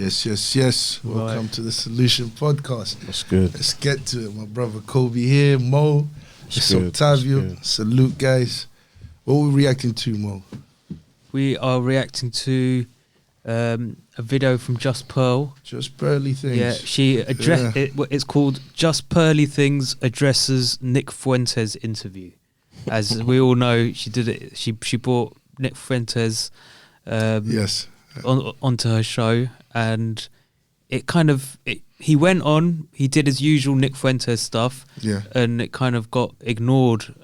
Yes. Welcome to the Solution Podcast. That's good. Let's get to it. My brother Kobe here, Mo, it's Octavio. Salute, guys. What are we reacting to, Mo? We are reacting to a video from Just Pearl. Just Pearly Things. Yeah, she addressed it. It's called Just Pearly Things addresses Nick Fuentes interview. As we all know, she did it. She brought Nick Fuentes onto her show, and it kind of he went on. He did his usual Nick Fuentes stuff. Yeah, and it kind of got ignored.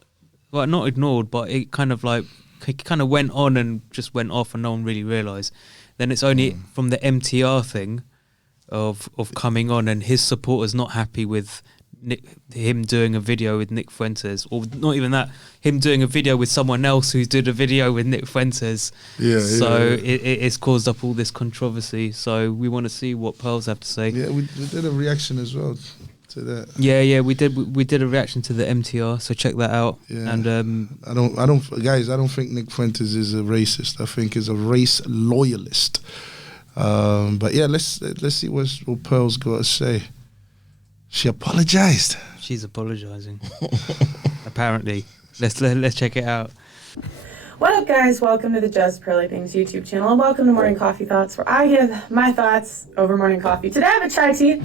Well, not ignored, but it kind of like he kind of went on and just went off, and no one really realised. Then it's only from the MTR thing of coming on, and his supporters not happy with him doing a video with Nick Fuentes, or not even that, him doing a video with someone else who did a video with Nick Fuentes. It's caused up all this controversy. So we want to see what Pearls have to say. Yeah, we did a reaction as well to that. Yeah, we did a reaction to the MTR, so check that out. Yeah. And I don't think Nick Fuentes is a racist. I think he's a race loyalist. But yeah, let's see what Pearl's got to say. She apologized. She's apologizing. Apparently. Let's check it out. What up, guys? Welcome to the Just Pearly Things YouTube channel, and welcome to Morning Coffee Thoughts, where I give my thoughts over morning coffee. Today I have a chai tea.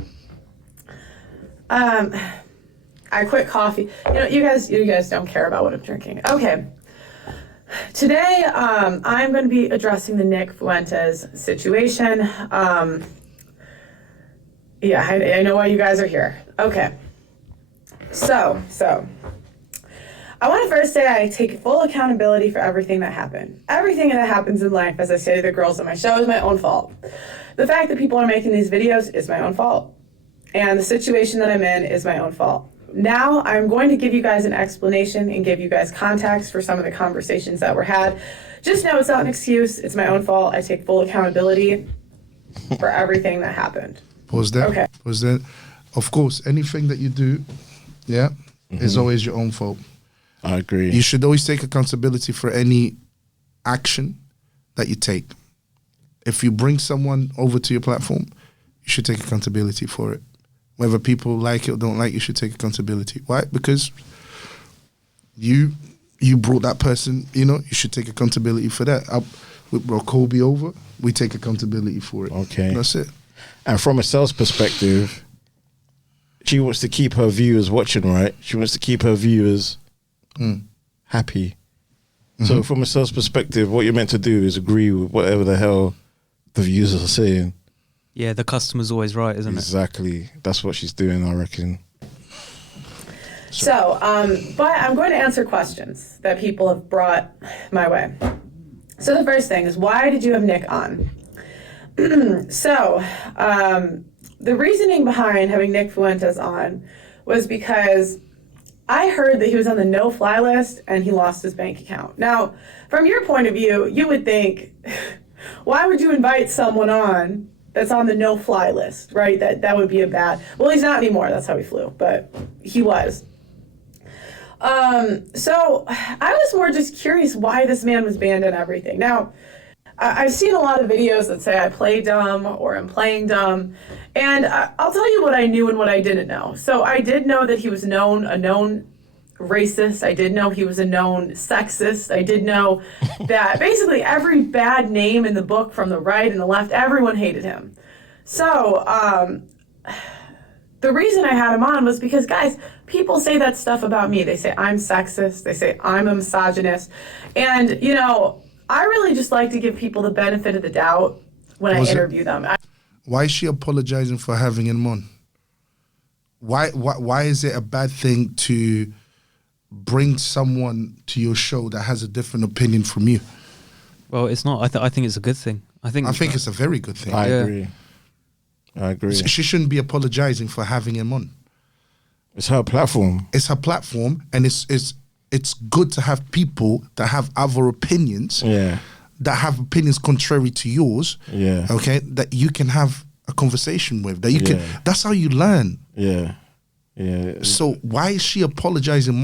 I quit coffee. You guys don't care about what I'm drinking. Okay. Today I'm going to be addressing the Nick Fuentes situation. Yeah, I know why you guys are here. Okay. So I want to first say I take full accountability for everything that happened. Everything that happens in life, as I say to the girls on my show, is my own fault. The fact that people are making these videos is my own fault. And the situation that I'm in is my own fault. Now I'm going to give you guys an explanation and give you guys context for some of the conversations that were had. Just know it's not an excuse. It's my own fault. I take full accountability for everything that happened. Pause there. Okay. Pause there. Of course, anything that you do, is always your own fault. I agree. You should always take accountability for any action that you take. If you bring someone over to your platform, you should take accountability for it. Whether people like it or don't like it, you should take accountability. Why? Because you brought that person, you should take accountability for that. We brought Kobe over, we take accountability for it. Okay. That's it. And from a sales perspective, she wants to keep her viewers watching, right? She wants to keep her viewers happy. Mm-hmm. So from a sales perspective, what you're meant to do is agree with whatever the hell the viewers are saying. Yeah, the customer's always right, isn't it? Exactly. That's what she's doing, I reckon. So, but I'm going to answer questions that people have brought my way. So the first thing is, why did you have Nick on? So, the reasoning behind having Nick Fuentes on was because I heard that he was on the no-fly list and he lost his bank account. Now, from your point of view, you would think, why would you invite someone on that's on the no-fly list, right? That would be a bad... Well, he's not anymore. That's how he flew, but he was. So I was more just curious why this man was banned and everything. Now, I've seen a lot of videos that say I play dumb or I'm playing dumb, and I'll tell you what I knew and what I didn't know. So I did know that he was a known racist. I did know he was a known sexist. I did know that basically every bad name in the book from the right and the left, everyone hated him. So the reason I had him on was because, guys, people say that stuff about me. They say I'm sexist. They say I'm a misogynist. And, I really just like to give people the benefit of the doubt when I interview them. Why is she apologizing for having him on? Why is it a bad thing to bring someone to your show that has a different opinion from you? Well, it's not. I think it's a good thing. I think it's a very good thing. I agree. She shouldn't be apologizing for having him on. It's her platform. It's her platform, and it's good to have people that have other opinions, that have opinions contrary to yours, okay, that you can have a conversation with, that you can. That's how you learn. Yeah. So why is she apologizing?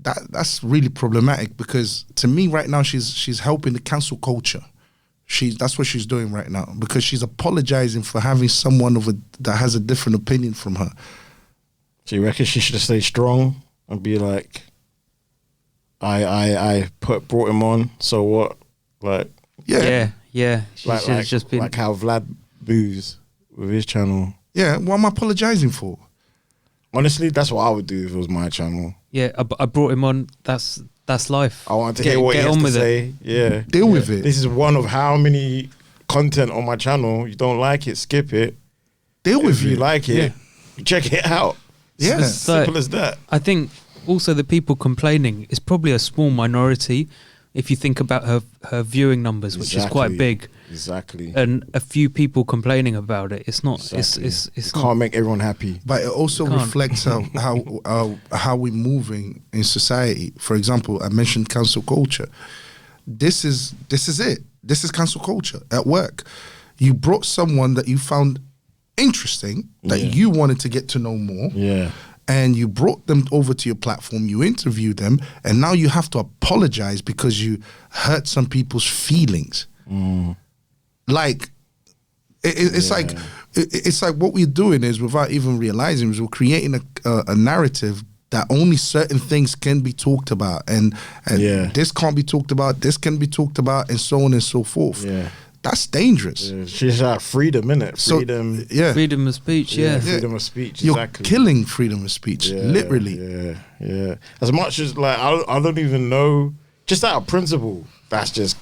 That's really problematic, because to me right now she's helping the cancel culture. That's what she's doing right now, because she's apologizing for having someone that has a different opinion from her. So you reckon she should have stayed strong and be like, I brought him on, so what? Like, Yeah. She like, should have just been. like how Vlad moves with his channel. Yeah, what am I apologizing for? Honestly, that's what I would do if it was my channel. Yeah, I brought him on. That's life. I want to hear what he has to say. Yeah. Deal with it. This is one of how many content on my channel. You don't like it, skip it. Deal with If you it. like it, check it out. Yeah. It's as simple as that. I think also the people complaining is probably a small minority. If you think about her viewing numbers, which is quite big, Exactly. and a few people complaining about it, it's not. Exactly. It's Can't not. make everyone happy. But it also Can't. reflects how we're moving in society. For example, I mentioned cancel culture. This is it. This is cancel culture at work. You brought someone that you found interesting, that you wanted to get to know more. Yeah. And you brought them over to your platform, you interviewed them, and now you have to apologize because you hurt some people's feelings. Like, it's like what we're doing is, without even realizing, is we're creating a narrative that only certain things can be talked about, and this can't be talked about, this can be talked about, and so on and so forth. Yeah. That's dangerous. Yeah. She's like freedom, innit? Freedom. Freedom of speech. Yeah. Freedom of speech. You're Exactly. killing freedom of speech, literally. Yeah. As much as like I don't even know, just out of principle, that's just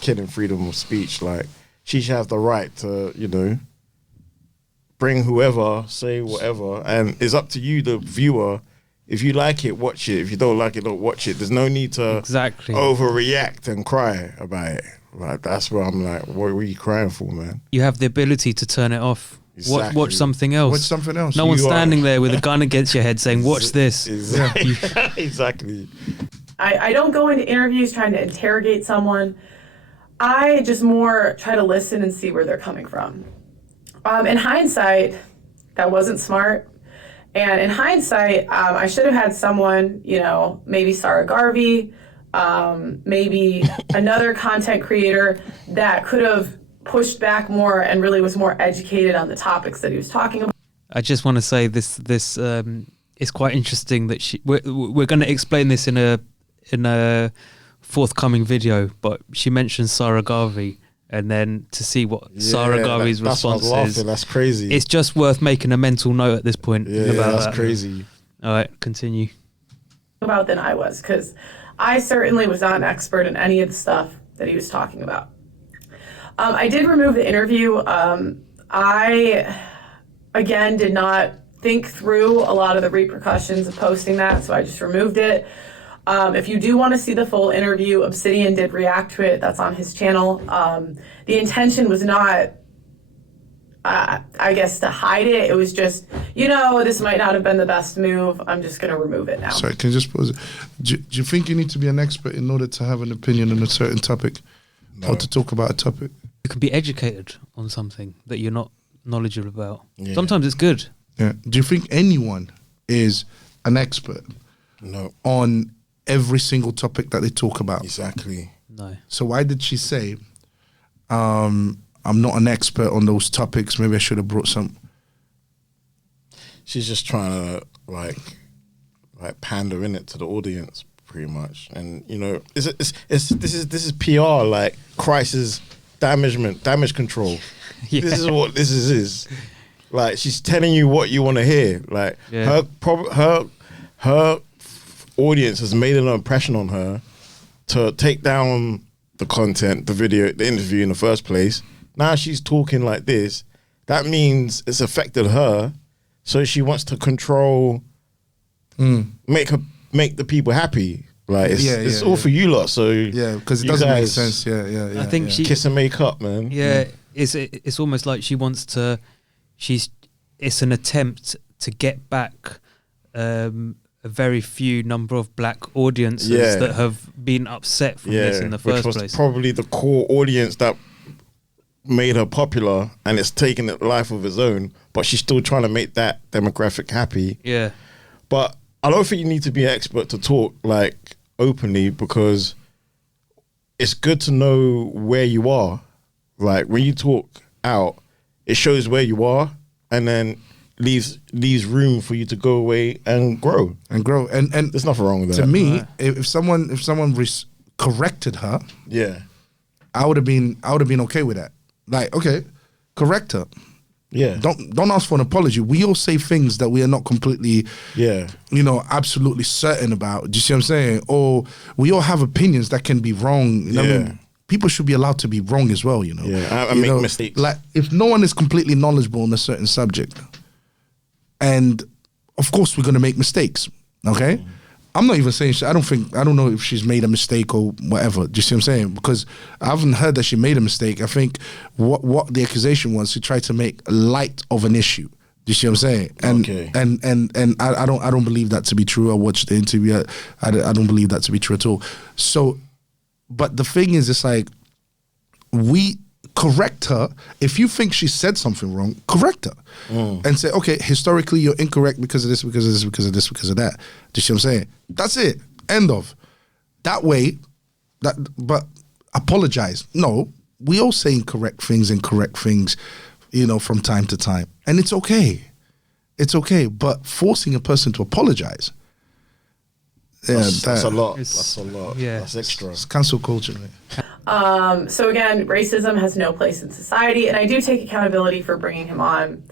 killing freedom of speech. Like, she should have the right to, bring whoever, say whatever, and it's up to you, the viewer. If you like it, watch it. If you don't like it, don't watch it. There's no need to overreact and cry about it. Like, that's where I'm like, what were you crying for, man? You have the ability to turn it off. Exactly. Watch something else. Watch something else. No one's standing there with a gun against your head saying, "Watch this." Exactly. Exactly. I don't go into interviews trying to interrogate someone. I just more try to listen and see where they're coming from. In hindsight, that wasn't smart. And in hindsight, I should have had someone, maybe Sarah Garvey, maybe another content creator that could have pushed back more and really was more educated on the topics that he was talking about. I just want to say this is quite interesting that we're going to explain this in a forthcoming video, but she mentions Sarah Garvey, and then to see what Sarah Garvey's response is. That's crazy. It's just worth making a mental note at this point. That's crazy. All right, continue. About than I was, because I certainly was not an expert in any of the stuff that he was talking about. I did remove the interview. I, again, did not think through a lot of the repercussions of posting that, so I just removed it. If you do want to see the full interview, Obsidian did react to it. That's on his channel. The intention was not, I guess, to hide it. It was just, this might not have been the best move. I'm just going to remove it now. Sorry, can you just pause it? Do you think you need to be an expert in order to have an opinion on a certain topic? No. Or to talk about a topic? You can be educated on something that you're not knowledgeable about. Yeah. Sometimes it's good. Yeah. Do you think anyone is an expert on every single topic that they talk about? Exactly. No. So why did she say, I'm not an expert on those topics, maybe I should have brought some? She's just trying to like pander in it to the audience, pretty much. And this is PR, like crisis damage control. Yeah. This is what this is. Like, she's telling you what you want to hear. Like, her audience has made an impression on her to take down the content, the video, the interview in the first place. Now she's talking like this. That means it's affected her. So she wants to control, make the people happy. Like, it's all for you lot. So because it doesn't make sense. I think she kiss and make up, man. It's almost like she wants to. It's an attempt to get back a very few number of black audiences that have been upset from this in the first which was place. Probably the core audience that made her popular, and it's taken a life of its own. But she's still trying to make that demographic happy. Yeah. But I don't think you need to be an expert to talk like openly, because it's good to know where you are. Like when you talk out, it shows where you are, and then leaves room for you to go away and grow. And There's nothing wrong with that. to me, if someone corrected her, Yeah. I would have been okay with that. Like, okay, correct her. Yeah. Don't ask for an apology. We all say things that we are not completely, Yeah. absolutely certain about. Do you see what I'm saying? Or we all have opinions that can be wrong. You know what I mean? People should be allowed to be wrong as well. Yeah, I make mistakes. Like, if no one is completely knowledgeable on a certain subject, and of course we're gonna make mistakes. Okay. I'm not even saying I don't know if she's made a mistake or whatever. Do you see what I'm saying? Because I haven't heard that she made a mistake. I think what the accusation was, she tried to make light of an issue. Do you see what I'm saying? And Okay. and I don't believe that to be true. I watched the interview. I don't believe that to be true at all. So, but the thing is, it's like, we correct her. If you think she said something wrong, correct her and say, okay, historically you're incorrect because of this, because of this, because of this, because of that. Do you see what I'm saying? That's it. End of. That way, but apologize. No, we all say incorrect things and correct things, from time to time. And it's okay. It's okay. But forcing a person to apologize, That's a lot. It's- That's a lot. yeah. That's extra. it's cancel culture. Man. So again, racism has no place in society, and I do take accountability for bringing him on.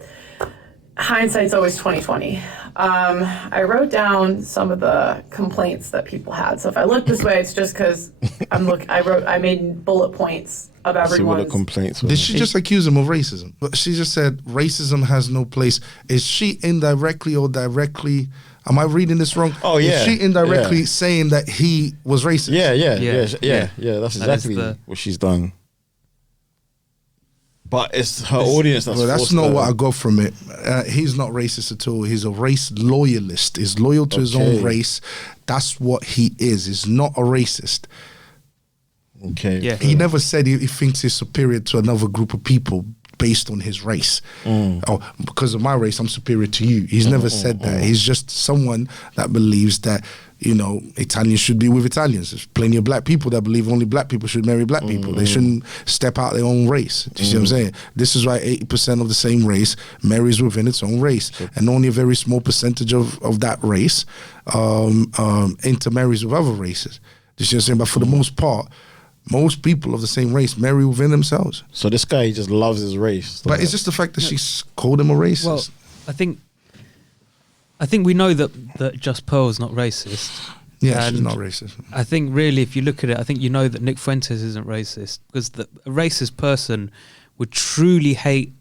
Hindsight's always 2020. I wrote down some of the complaints that people had. So if I look this way, it's just because I made bullet points of See what the everyone's. complaints were. Did she just accuse him of racism? But she just said racism has no place. Is she indirectly or directly? Am I reading this wrong? Oh, yeah. Is she indirectly Yeah. saying that he was racist? Yeah. Yeah. That's That is exactly what she's done. But it's her audience that's. Well, that's forced not her. what I got from it. He's not racist at all. He's a race loyalist. He's loyal to his own Okay. race. That's what he is. He's not a racist. Okay. Yeah. He never said he thinks he's superior to another group of people based on his race. Oh, because of my race, I'm superior to you. He's never said that. He's just someone that believes that, Italians should be with Italians. There's plenty of black people that believe only black people should marry black people. They shouldn't step out their own race. Do you see what I'm saying? This is why 80% of the same race marries within its own race. And only a very small percentage of that race intermarries with other races. Do you see what I'm saying? But for the most part, most people of the same race marry within themselves. So this guy, he just loves his race. But it's just the fact that she's called him a racist. Well, I think we know that Just Pearl's not racist. Yeah, she's And not racist. I think really, if you look at it, I think you know that Nick Fuentes isn't racist, because a racist person would truly hate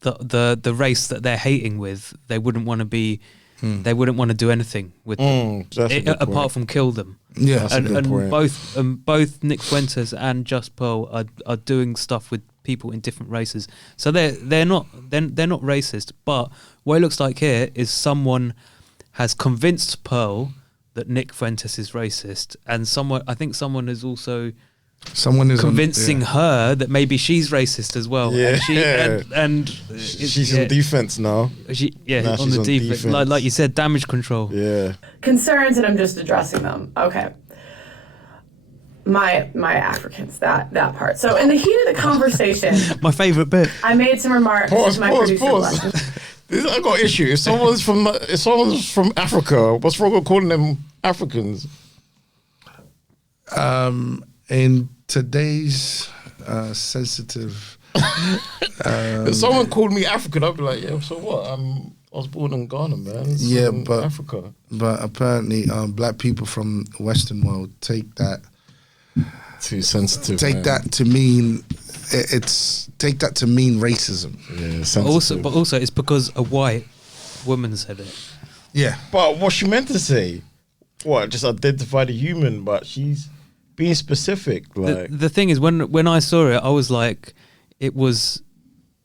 the race that they're hating with. They wouldn't want to be. They wouldn't want to do anything with them, that's a good apart point. from kill them. Yeah, That's a good and point. both Nick Fuentes and Just Pearl are doing stuff with people in different races. So they're not racist. But what it looks like here is someone has convinced Pearl that Nick Fuentes is racist, and someone is also someone is convincing her that maybe she's racist as well. Yeah. And She's in defense now. Now Now on she's the on defense. defense. Like you said, damage control. Yeah. Concerns, and I'm just addressing them. Okay. My Africans, that part. So in the heat of the conversation, My favourite bit. I made some remarks. This is my producer lesson. I got an issue. If someone's from Africa, what's wrong with calling them Africans? in today's sensitive. If someone called me African, I'd be like, yeah, so what? I was born in Ghana, man. So Yeah, in but- Africa. But apparently, black people from the Western world take that Too sensitive. take man. that to mean take that to mean racism. Yeah, sensitive. But also, it's because a white woman said it. Yeah, But what she meant to say, what? Just identify the human, but she's being specific. Like, The thing is, when I saw it, I was like,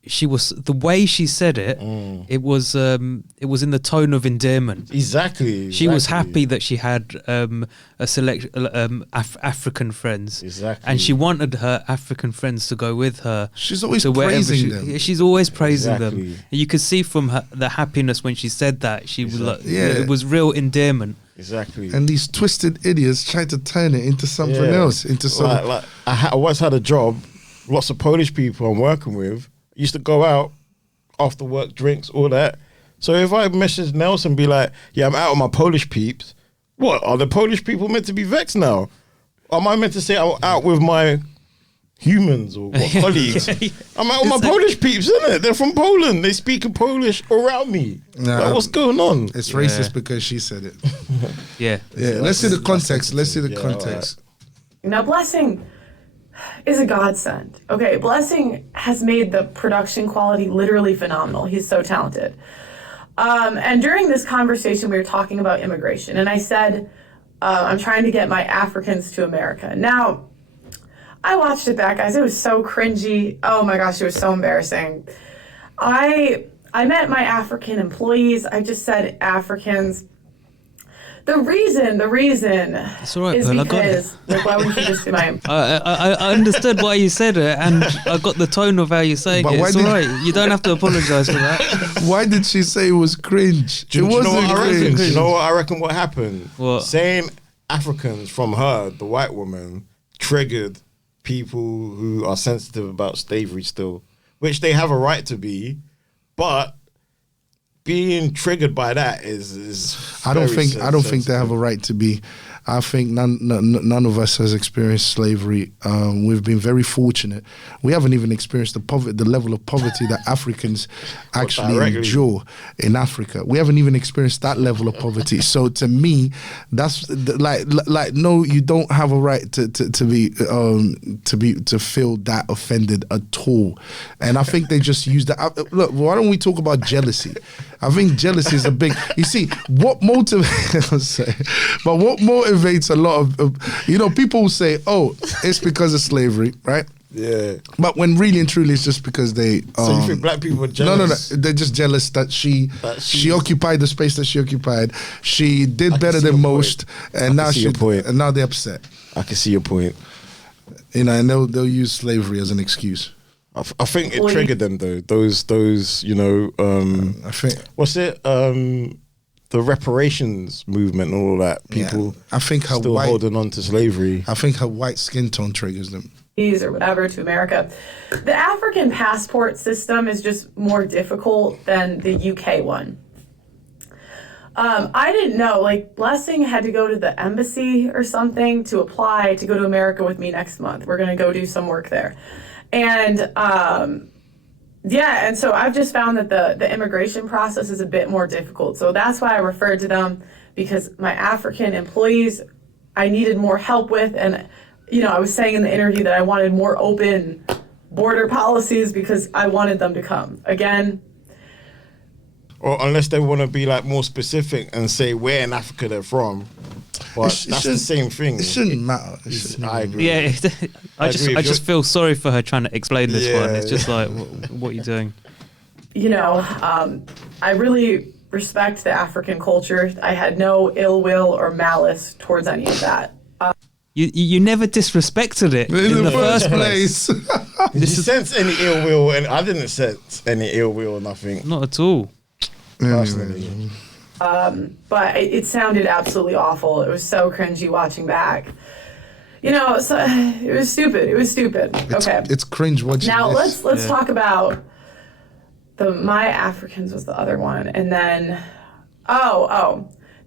she was the way she said it. It was in the tone of endearment. exactly. She was exactly. happy that she had a select African friends, Exactly. and she wanted her African friends to go with her. she's always to wherever praising she- them. yeah, she's always praising Exactly. them. You could see from the happiness when she said that she was like, Exactly. Yeah. it was real endearment. Exactly. And these twisted idiots try to turn it into something else, into some. I once had a job lots of Polish people I'm working with. I used to go out after work, drinks, all that. So if I message Nelson, be like, yeah, I'm out with my Polish peeps. What, are the Polish people meant to be vexed now? Am I meant to say I'm out with my humans or what, colleagues? I'm out with my Polish peeps, isn't it? They're from Poland. They speak in Polish around me. Like, what's going on? It's racist because she said it. Yeah. Let's see the context. Let's see the context. Now, Blessing is a godsend. Okay, Blessing has made the production quality literally phenomenal. He's so talented. And during this conversation, we were talking about immigration, and I said, I'm trying to get my Africans to America. Now, I watched it back, guys. It was so cringy. Oh my gosh, it was so embarrassing. I met my African employees. I just said Africans. The reason It's all right, is Pearl, I got it. because, like, why would you just be my... I understood why you said it, and I got the tone of how you're saying But it. why It's did- all right. You don't have to apologise for that. Why did she say it was cringe? Do you know wasn't what I reckon? cringe. Do you know what I reckon what happened? What? Saying Africans from her, the white woman, triggered people who are sensitive about slavery still, which they have a right to be, but being triggered by that is I don't very think they have a right to be. I think none of us has experienced slavery. We've been very fortunate. We haven't even experienced the level of poverty that Africans actually directly. endure in Africa. We haven't even experienced that level of poverty. So to me, that's like no, you don't have a right to feel that offended at all. And I think they just use that. Look, why don't we talk about jealousy? I think jealousy is a big. You see, what motivates a lot of people will say, "Oh, it's because of slavery," right? Yeah. But when really and truly, it's just because they. So you think black people are jealous? No. They're just jealous that she occupied the space that she occupied. She did better than most, and now and now they're upset. I can see your point. And they'll use slavery as an excuse. I think it triggered them though. Those I think what's it? The reparations movement and all that. People I think her still holding on to slavery. I think her white skin tone triggers them. Or whatever to America. The African passport system is just more difficult than the UK one. I didn't know, like, Blessing had to go to the embassy or something to apply to go to America with me next month. We're going to go do some work there. And and so I've just found that the immigration process is a bit more difficult. So that's why I referred to them, because my African employees I needed more help with. And, I was saying in the interview that I wanted more open border policies because I wanted them to come. Again, or unless they want to be like more specific and say where in Africa they're from. But that's the same thing. It shouldn't matter. I agree. Yeah, I just feel sorry for her trying to explain this one. It's just like, what are you doing? I really respect the African culture. I had no ill will or malice towards any of that. You never disrespected it in the first place. Did you sense any ill will? And I didn't sense any ill will or nothing. Not at all. Personally. But it sounded absolutely awful. It was so cringy watching back. So it was stupid. Okay. It's cringe watching. Now let's talk about My Africans was the other one. And then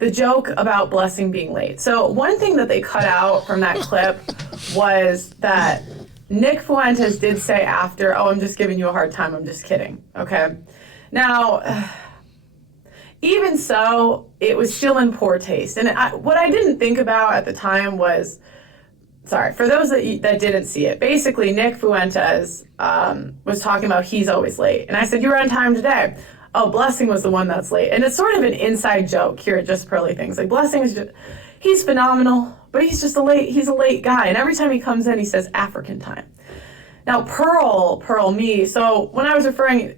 the joke about Blessing being late. So one thing that they cut out from that clip was that Nick Fuentes did say after, I'm just giving you a hard time, I'm just kidding. Okay. Now, even so, it was still in poor taste. And what I didn't think about at the time was, for those that didn't see it, basically Nick Fuentes was talking about he's always late. And I said, you were on time today. Oh, Blessing was the one that's late. And it's sort of an inside joke here at Just Pearly Things. Like, Blessing is he's phenomenal, but he's a late guy. And every time he comes in, he says African time. Now, Pearl me. So when I was referring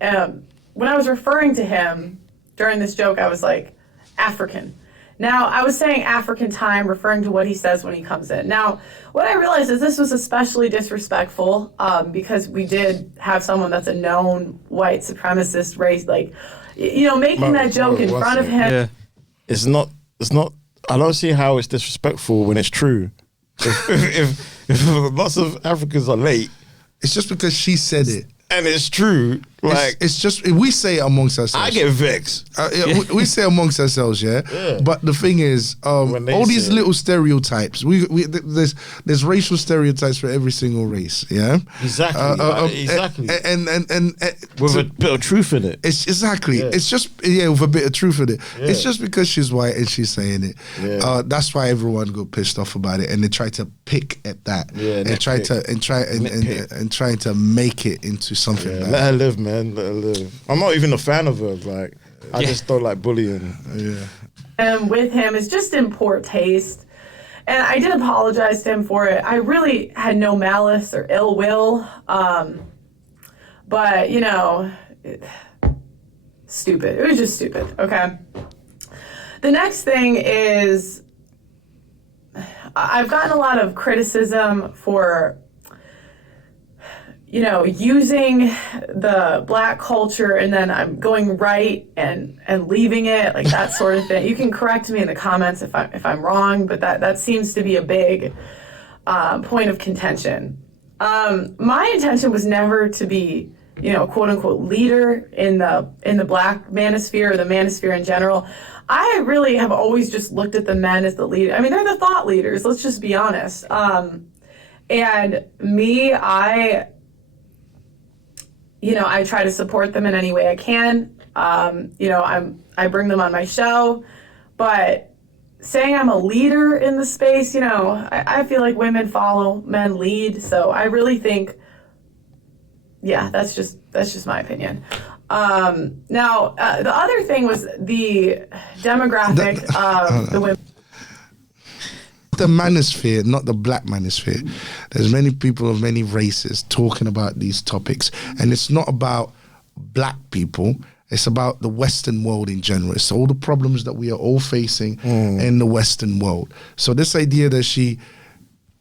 to him during this joke, I was like, African. Now, I was saying African time, referring to what he says when he comes in. Now, what I realized is this was especially disrespectful because we did have someone that's a known white supremacist race, making that joke in front of him. Yeah. It's not, I don't see how it's disrespectful when it's true. If lots of Africans are late, It's just because she said it. And it's true. Like, It's just, we say it amongst ourselves. I get vexed. We say amongst ourselves, yeah? But the thing is, When they all these say it. little stereotypes. There's racial stereotypes for every single race, yeah. Exactly. Exactly. And With a bit of truth in it. it's exactly. Yeah. It's just with a bit of truth in it. Yeah. It's just because she's white and she's saying it. Yeah. That's why everyone got pissed off about it, and they try to pick at that. Yeah, and try nitpick. and trying to make it into something. Yeah, bad. let her live, man. Let her live. I'm not even a fan of her. Like, I just don't like bullying. Yeah. And with him is just in poor taste. And I did apologize to him for it. I really had no malice or ill will. But, you know, stupid. It was just stupid, okay? The next thing is I've gotten a lot of criticism for, you know, using the black culture and then I'm going right and leaving it, like that sort of thing. You can correct me in the comments if I'm wrong, but that seems to be a big point of contention. My intention was never to be, you know, quote unquote leader in the black manosphere or the manosphere in general. I really have always just looked at the men as the leader. I mean, they're the thought leaders. Let's just be honest. And me, I try to support them in any way I can. I bring them on my show, but saying I'm a leader in the space, you know, I feel like women follow, men lead. So I really think, yeah, that's just my opinion. Now, the other thing was the demographic of the women. The manosphere, not the black manosphere. There's many people of many races talking about these topics, and it's not about black people. It's about the Western world in general. It's all the problems that we are all facing in the Western world. So this idea that she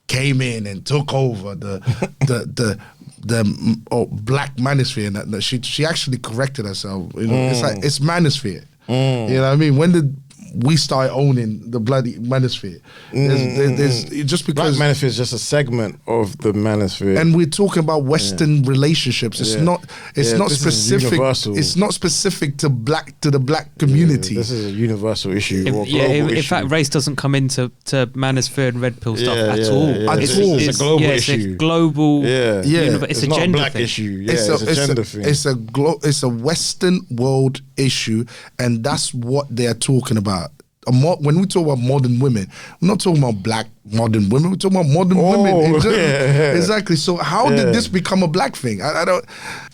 came in and took over the black manosphere, and that she actually corrected herself. You know, it's like it's manosphere. You know what I mean? When did we start owning the bloody manosphere? There's just because Black manosphere is just a segment of the manosphere, and we're talking about Western relationships. It's not this is specific. universal. It's not specific to the black community. This is a universal issue. or global in issue. fact, race doesn't come into manosphere and red pill stuff at all. It's a global issue. It's a global. It's a not gender a black thing. issue. Yeah, it's a gender thing. It's a Western world issue, and that's what they're talking about. When we talk about modern women, we're not talking about black modern women. We're talking about modern women in general. Exactly. So how did this become a black thing? I don't.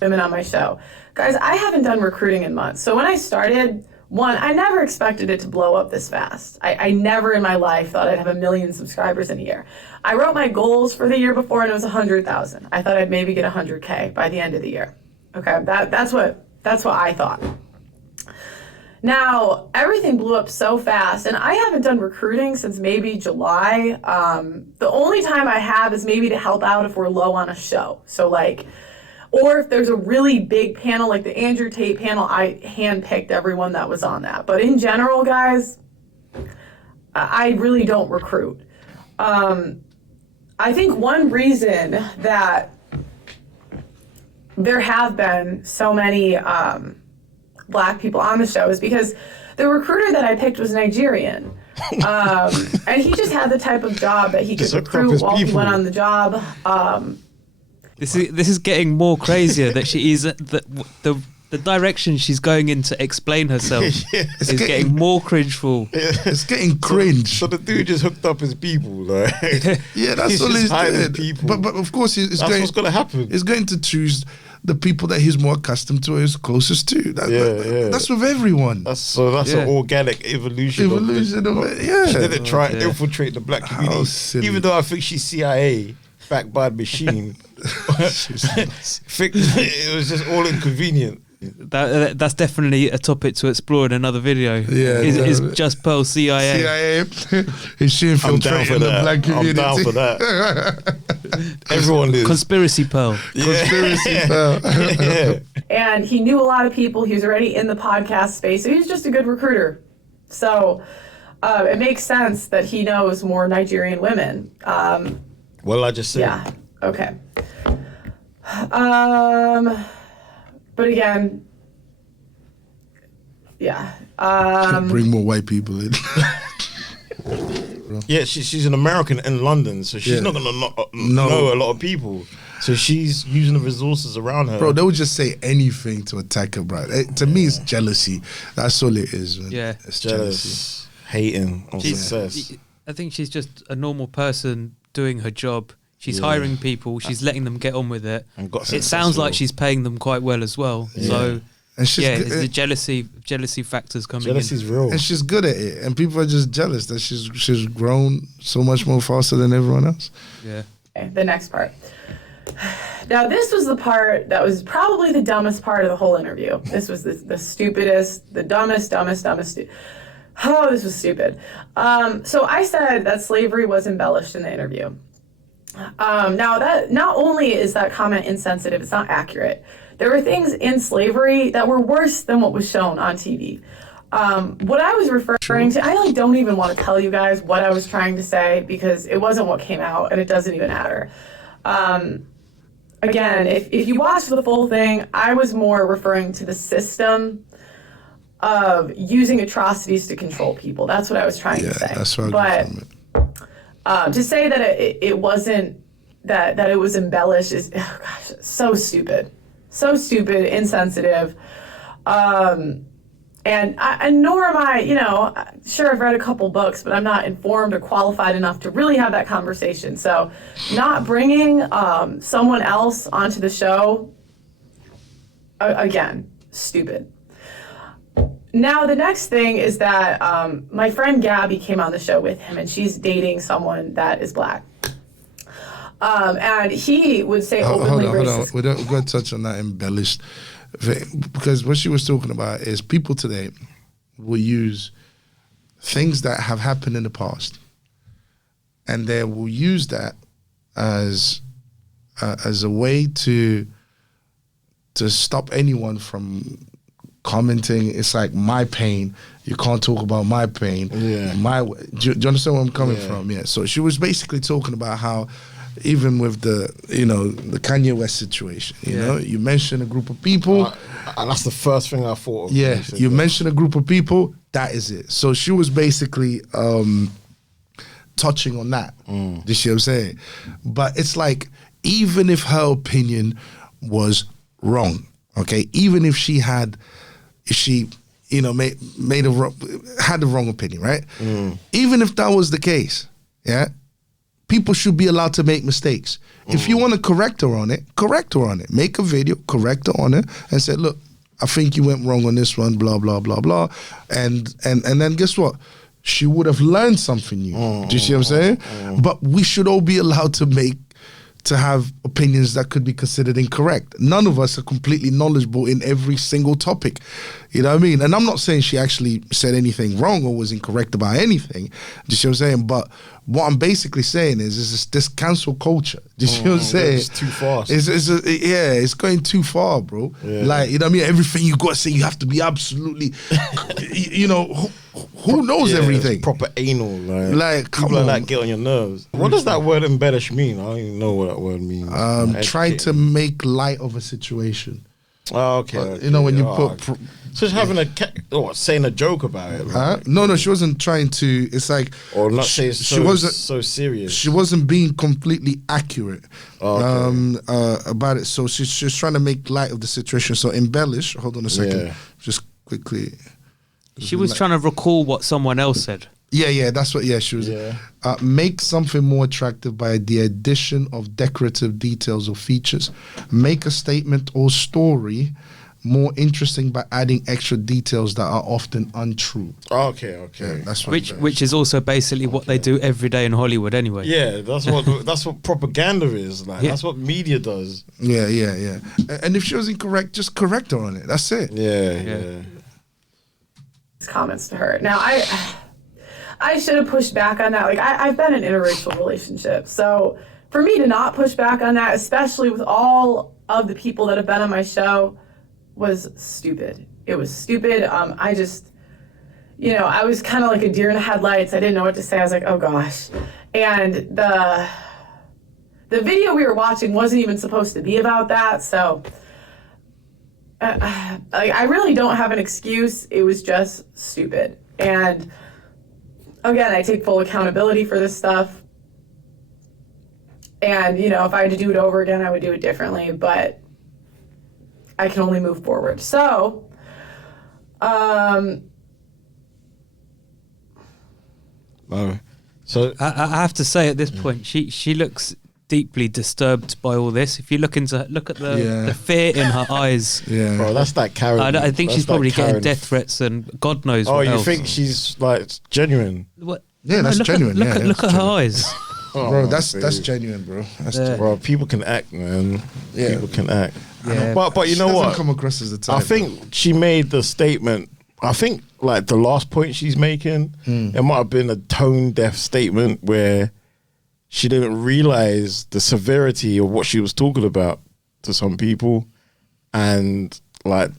Women on my show, guys. I haven't done recruiting in months. So when I started, I never expected it to blow up this fast. I never in my life thought I'd have 1 million subscribers in a year. I wrote my goals for the year before, and it was 100,000. I thought I'd maybe get 100K by the end of the year. Okay, that's what I thought. Now, everything blew up so fast, and I haven't done recruiting since maybe July. The only time I have is maybe to help out if we're low on a show. So or if there's a really big panel, like the Andrew Tate panel, I handpicked everyone that was on that. But in general, guys, I really don't recruit. I think one reason that there have been so many black people on the show is because the recruiter that I picked was Nigerian. And he just had the type of job that he could recruit while he went on the job. This is getting more crazier that she is the direction she's going in to explain herself is getting more cringeful. It's getting cringe. So the dude just hooked up his people, like that's all he's doing. People. But of course, that's what's going to happen. He's going to choose the people that he's more accustomed to, is closest to. That's with everyone. That's an organic evolution. Of it. Yeah. She didn't try to infiltrate the black community, even though I think she's CIA backed by a machine. It was just all inconvenient. That's definitely a topic to explore in another video. Is Just Pearl CIA? Is she infiltrating the black community? I'm down for that. Everyone is. Conspiracy Pearl. Conspiracy Pearl. And he knew a lot of people. He was already in the podcast space. So he was just a good recruiter. So it makes sense that he knows more Nigerian women. Well, I just said. Yeah. Okay. But again, yeah. Bring more white people in. Yeah, she's an American in London, so she's not gonna know a lot of people. So she's using the resources around her. Bro, they would just say anything to attack her, bro. To me, it's jealousy. That's all it is, man. Yeah. It's jealous, jealousy. hating on success. I think she's just a normal person doing her job. She's hiring people. She's letting them get on with it. And got It sounds like she's paying them quite well as well. Yeah. So And she's yeah, good- it's the jealousy factors coming Jealousy's in. real. And she's good at it, and people are just jealous that she's grown so much more faster than everyone else. Yeah. Okay, the next part. Now, this was the part that was probably the dumbest part of the whole interview. This was the stupidest, the dumbest. Oh, this was stupid. So I said that slavery was embellished in the interview. Now, that not only is that comment insensitive, it's not accurate. There were things in slavery that were worse than what was shown on TV. What I was referring to, I don't even want to tell you guys what I was trying to say because it wasn't what came out and it doesn't even matter. Again, if you watch the full thing, I was more referring to the system of using atrocities to control people. That's what I was trying to say. That's what I was To say that it wasn't, that it was embellished is, oh gosh, so stupid. So stupid, insensitive. And nor am I, sure, I've read a couple books, but I'm not informed or qualified enough to really have that conversation. So not bringing someone else onto the show, again, stupid. Now, the next thing is that my friend Gabby came on the show with him, and she's dating someone that is black. And he would say openly racist. Hold on. We're going to touch on that embellished thing, because what she was talking about is people today will use things that have happened in the past, and they will use that as a way to stop anyone from commenting. It's like my pain. You can't talk about my pain. Yeah. Do you understand where I'm coming from? Yeah. So she was basically talking about how, even with the Kanye West situation, you mention a group of people. And that's the first thing I thought of. Yeah, you mention a group of people, that is it. So she was basically touching on that. Do you see what I'm saying? But it's like, even if her opinion was wrong, okay, even if she had had the wrong opinion, right? Even if that was the case, yeah, people should be allowed to make mistakes. If you want to correct her on it, correct her on it. Make a video, correct her on it, and say, look, I think you went wrong on this one, blah, blah, blah, blah. And then guess what? She would have learned something new. Do you see what I'm saying? But we should all be allowed to have opinions that could be considered incorrect. None of us are completely knowledgeable in every single topic. You know what I mean? And I'm not saying she actually said anything wrong or was incorrect about anything. Do you see what I'm saying? But what I'm basically saying is this cancel culture. Do you see what I'm saying? It's too fast. It's going too far, bro. Yeah. Like, you know what I mean? Everything you got to say, you have to be absolutely, who knows everything? It's proper anal. Like, come people on. like that get on your nerves. What does that word embellish mean? I don't even know what that word means. Trying to make light of a situation. Oh, okay. When you put... so she's having saying a joke about it. Right? No, she wasn't trying to. It's like... Or not say it's she wasn't so serious. She wasn't being completely accurate about it. So she's trying to make light of the situation. So embellish, hold on a second. Yeah. Just quickly. She was trying to recall what someone else said. Yeah, that's what, she was. Yeah. Make something more attractive by the addition of decorative details or features. Make a statement or story more interesting by adding extra details that are often untrue. Okay. Yeah, that's what Which is also basically what they do every day in Hollywood anyway. Yeah, that's what propaganda is. Like, that's what media does. Yeah. And if she was incorrect, just correct her on it. That's it. Yeah. Comments to her. Now, I should have pushed back on that. Like, I've been in interracial relationships. So for me to not push back on that, especially with all of the people that have been on my show, was stupid. It was stupid. I just, I was kind of like a deer in the headlights. I didn't know what to say. I was like, oh gosh. And the the video we were watching wasn't even supposed to be about that. So I really don't have an excuse. It was just stupid. And again, I take full accountability for this stuff. And, you know, if I had to do it over again, I would do it differently. But I can only move forward. So, So I have to say at this point, she looks deeply disturbed by all this. If you look at the fear in her eyes, bro, that's that Karen. I think that's she's probably that Karen. getting death threats and God knows Oh, what you else. think she's like genuine? What? Yeah, that's genuine. Look at her eyes. Bro, that's genuine, bro. That's genuine. Bro, people can act, man. Yeah. People can act. Yeah. But you She know doesn't what? come across as the type. I think she made the statement. I think like the last point she's making, it might have been a tone deaf statement where she didn't realize the severity of what she was talking about to some people, and like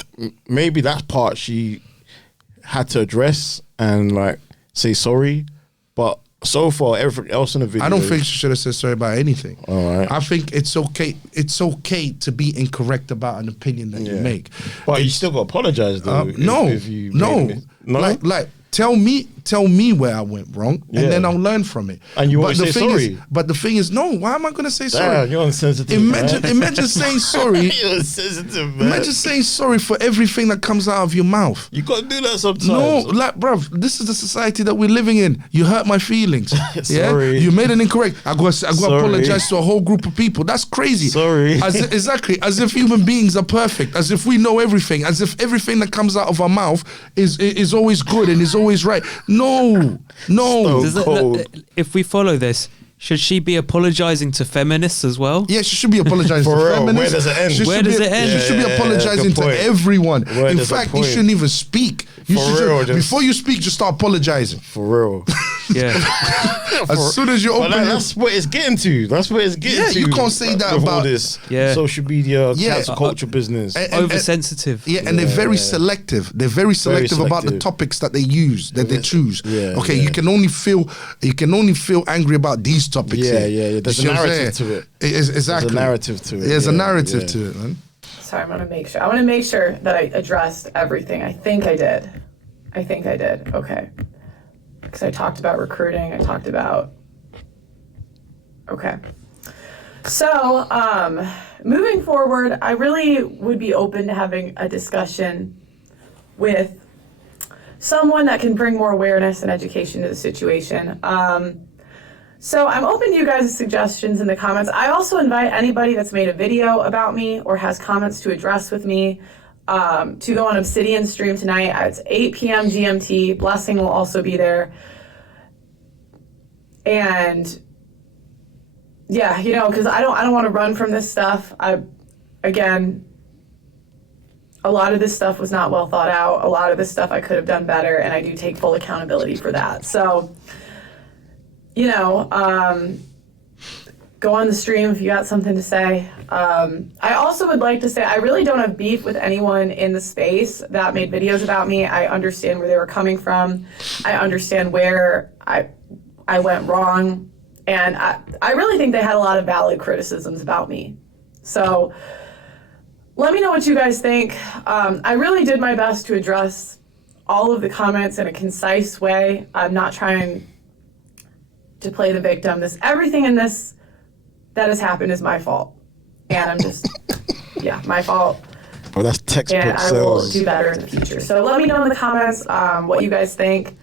maybe that part she had to address and like say sorry, but so far everything else in the video, I don't think she should have said sorry about anything. All right. I think it's okay. It's okay to be incorrect about an opinion that you make. But you still got to apologize though. if you made no. Like tell me where I went wrong, Yeah. and then I'll learn from it. And you won't the say thing sorry. But the thing is, no. Why am I going to say sorry? Damn, you're insensitive. Imagine saying sorry. You're insensitive, man. Imagine saying sorry for everything that comes out of your mouth. You got to do that sometimes. No, like, bruv, this is the society that we're living in. You hurt my feelings. Sorry. You made an incorrect. I got to Sorry. apologize to a whole group of people. That's crazy. Sorry. Exactly. As if human beings are perfect. As if we know everything. As if everything that comes out of our mouth is always good and is always right. No. Does cold. if we follow this, should she be apologizing to feminists as well? Yeah, she should be apologizing For to real, feminists. where does it end? She Where should does be- it end? She should be Yeah, apologizing good to point. everyone. Where In does it fact, you point? shouldn't even speak. You For should real, just- before you speak, just start apologizing. For real. Yeah. As soon as you But open your that's what it's getting to. That's what it's getting Yeah, to. you can't say that with all about- this Yeah. media, Yeah. cancel culture business. And- Oversensitive. Yeah, and they're very selective. They're very selective about the selective. topics that they use, that they choose. Yeah, okay, yeah. you can only feel angry about these topics. Yeah, here. yeah. There's You a see what I'm narrative saying? to it. Exactly. There's a narrative to it. There's a Yeah, narrative yeah. to it, man. sorry, I want to make sure that I addressed everything. I think I did. Okay. Because I talked about recruiting. I talked about. Okay. So, moving forward, I really would be open to having a discussion with someone that can bring more awareness and education to the situation. So I'm open to you guys' suggestions in the comments. I also invite anybody that's made a video about me or has comments to address with me to go on Obsidian's stream tonight. It's 8 p.m. GMT. Blessing will also be there. And yeah, you know, because I don't want to run from this stuff. Again, a lot of this stuff was not well thought out. A lot of this stuff I could have done better, and I do take full accountability for that. So, you know, go on the stream if you got something to say. I also would like to say I really don't have beef with anyone in the space that made videos about me. I understand where they were coming from. I understand where I went wrong. And I really think they had a lot of valid criticisms about me. So let me know what you guys think. I really did my best to address all of the comments in a concise way. I'm not trying to play the victim. Everything in this that has happened is my fault. And I'm just, yeah, my fault. Oh, that's textbook And I will sales. do better in the future. So let me know in the comments what you guys think.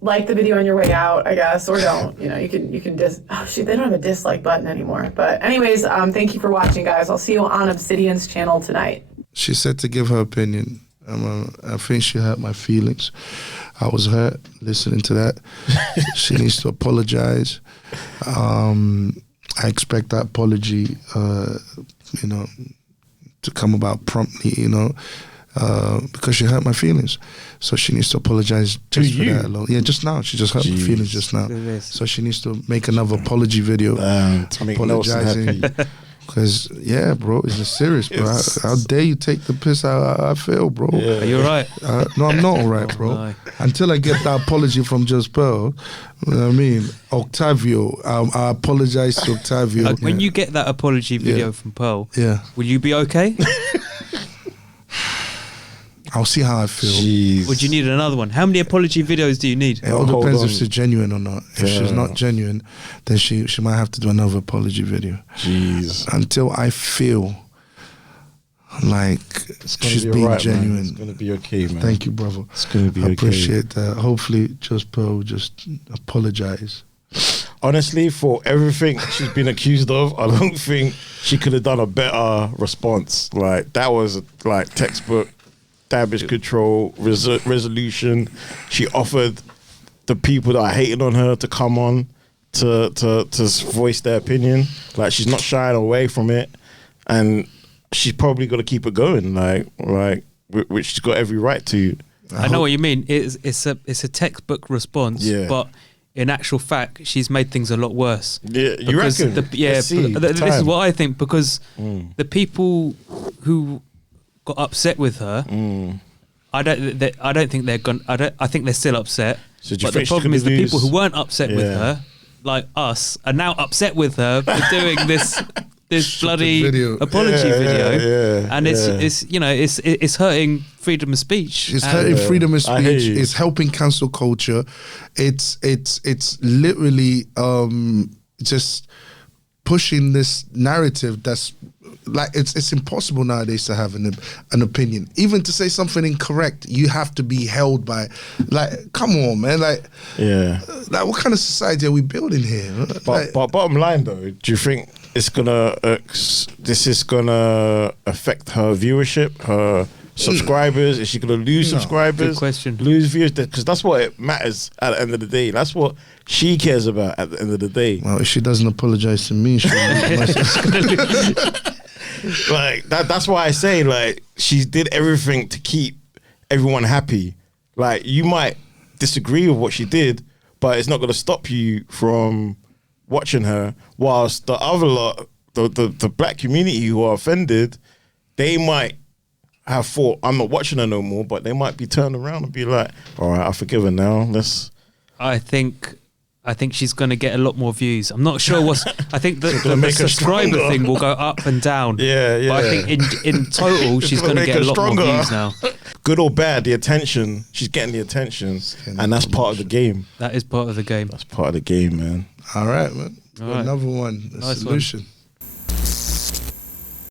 Like the video on your way out, I guess, or don't. You know, you can oh shoot, they don't have a dislike button anymore. But anyways, thank you for watching, guys. I'll see you on Obsidian's channel tonight. She said to give her opinion. I think she hurt my feelings. I was hurt listening to that. She needs to apologize. I expect that apology, you know, to come about promptly, you know, because she hurt my feelings. So she needs to apologize just for that alone. Yeah, just now. She just hurt my feelings just now. So she needs to make another apology video. To make Nelson happy. Because, yeah, bro, it's serious, bro. How dare you take the piss out I feel, bro. Are you alright? No, I'm not all right, bro. No. Until I get that apology from Just Pearl, you know what I mean? Octavio, I apologize to Octavio. When you get that apology video from Pearl, will you be okay? I'll see how I feel. Jeez. Would you need another one? How many apology videos do you need? It all Hold depends on. if she's genuine or not. If she's not genuine, then she might have to do another apology video. Jeez. Until I feel like she's be being alright, genuine. man. It's gonna be okay, man. Thank you, brother. It's gonna be I okay. appreciate that. Hopefully, Just Pearl will just apologize. Honestly, for everything she's been accused of, I don't think she could have done a better response. Like, that was like textbook damage control, resolution. She offered the people that are hating on her to come on to voice their opinion. Like, she's not shying away from it, and she's probably got to keep it going. Like which she's got every right to. I know what you mean. It's a textbook response, but in actual fact, she's made things a lot worse. Yeah, you reckon? This is what I think, because the people who got upset with her, I don't think they're gone. I think they're still upset. So do you but the think she problem is could the lose- people who weren't upset with her, like us, are now upset with her for doing this bloody video. apology video, and yeah. it's hurting freedom of speech. It's And hurting freedom of I hear speech. you. It's helping cancel culture. It's literally just pushing this narrative that's like it's impossible nowadays to have an opinion. Even to say something incorrect, you have to be held by. Like, come on, man. Like what kind of society are we building here? But bottom line though, do you think it's gonna this is gonna affect her viewership, her subscribers? Is she gonna lose subscribers? Good question. Lose viewers? Because that's what it matters at the end of the day. That's what she cares about at the end of the day. Well, if she doesn't apologize to me, she Like that's why I say, like, she did everything to keep everyone happy. Like, you might disagree with what she did, but it's not going to stop you from watching her. Whilst the other lot, the black community who are offended, they might have thought, I'm not watching her no more, but they might be turned around and be like, all right, I forgive her now. I think she's going to get a lot more views. I'm not sure what's. I think the make her subscriber stronger. thing will go up and down. Yeah. But I think in total, she's going to make get her a lot stronger. more views now. Good or bad, the attention, she's getting the attention, and that's part of the game. That is part of the game. That's part of the game, man. All right, man. All right. Another one. The Nice one. solution.